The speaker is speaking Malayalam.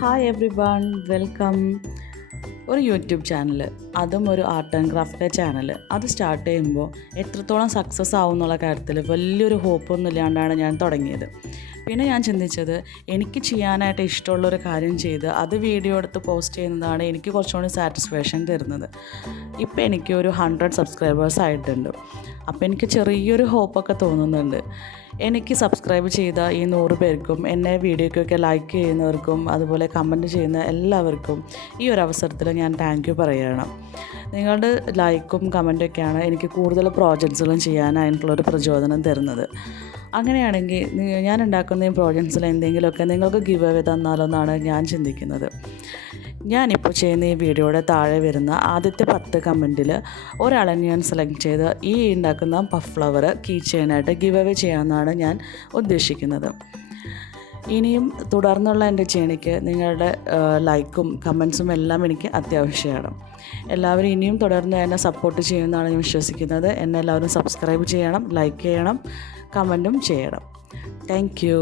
Hi every one, welcome. ഒരു യൂട്യൂബ് ചാനൽ, അതും ഒരു ആർട്ട് ആൻഡ് ക്രാഫ്റ്റ് ചാനൽ, അത് സ്റ്റാർട്ട് ചെയ്യുമ്പോൾ എത്രത്തോളം സക്സസ് ആവും എന്നുള്ള കാര്യത്തിൽ വലിയൊരു ഹോപ്പൊന്നും ഇല്ലാണ്ടാണ് ഞാൻ തുടങ്ങിയത്. പിന്നെ ഞാൻ ചിന്തിച്ചത്, എനിക്ക് ചെയ്യാനായിട്ട് ഇഷ്ടമുള്ളൊരു കാര്യം ചെയ്ത് അത് വീഡിയോ എടുത്ത് പോസ്റ്റ് ചെയ്യുന്നതാണ് എനിക്ക് കുറച്ചുകൂടി സാറ്റിസ്ഫാക്ഷൻ തരുന്നത്. ഇപ്പോൾ എനിക്ക് ഒരു 100 സബ്സ്ക്രൈബേഴ്സ് ആയിട്ടുണ്ട്. അപ്പോൾ എനിക്ക് ചെറിയൊരു ഹോപ്പൊക്കെ തോന്നുന്നുണ്ട്. എനിക്ക് സബ്സ്ക്രൈബ് ചെയ്ത ഈ 100 പേർക്കും, എന്നെ വീഡിയോയ്ക്കൊക്കെ ലൈക്ക് ചെയ്യുന്നവർക്കും, അതുപോലെ കമൻറ്റ് ചെയ്യുന്ന എല്ലാവർക്കും ഈ ഒരു അവസരത്തിൽ ഞാൻ താങ്ക് യു പറയുകയാണ്. നിങ്ങളുടെ ലൈക്കും കമൻറ്റൊക്കെയാണ് എനിക്ക് കൂടുതൽ പ്രോജക്ട്സുകളും ചെയ്യാനായിട്ടുള്ളൊരു പ്രചോദനം തരുന്നത്. അങ്ങനെയാണെങ്കിൽ ഞാൻ ഉണ്ടാക്കുന്ന ഈ പ്രോജക്ട്സിൽ എന്തെങ്കിലുമൊക്കെ നിങ്ങൾക്ക് ഗിവ് അവേ തന്നാലോ എന്നാണ് ഞാൻ ചിന്തിക്കുന്നത്. ഞാനിപ്പോൾ ചെയ്യുന്ന ഈ വീഡിയോയുടെ താഴെ വരുന്ന ആദ്യത്തെ 10 കമൻറ്റിൽ ഒരാളെ ഞാൻ സെലക്ട് ചെയ്ത് ഈ ഉണ്ടാക്കുന്ന പഫ് ഫ്ലവർ കീ ചെയിനായിട്ട് ഗിവ് അവേ ചെയ്യാമെന്നാണ് ഞാൻ ഉദ്ദേശിക്കുന്നത്. ഇനിയും തുടർന്നുള്ള എൻ്റെ ജേണിക്ക് നിങ്ങളുടെ ലൈക്കും കമൻസും എല്ലാം എനിക്ക് അത്യാവശ്യമാണ്. എല്ലാവരും ഇനിയും തുടർന്ന് എന്നെ സപ്പോർട്ട് ചെയ്യുമെന്നാണ് ഞാൻ വിശ്വസിക്കുന്നത്. എന്നെ എല്ലാവരും സബ്സ്ക്രൈബ് ചെയ്യണം, ലൈക്ക് ചെയ്യണം, കമൻറ്റും ചെയ്യണം. Thank you.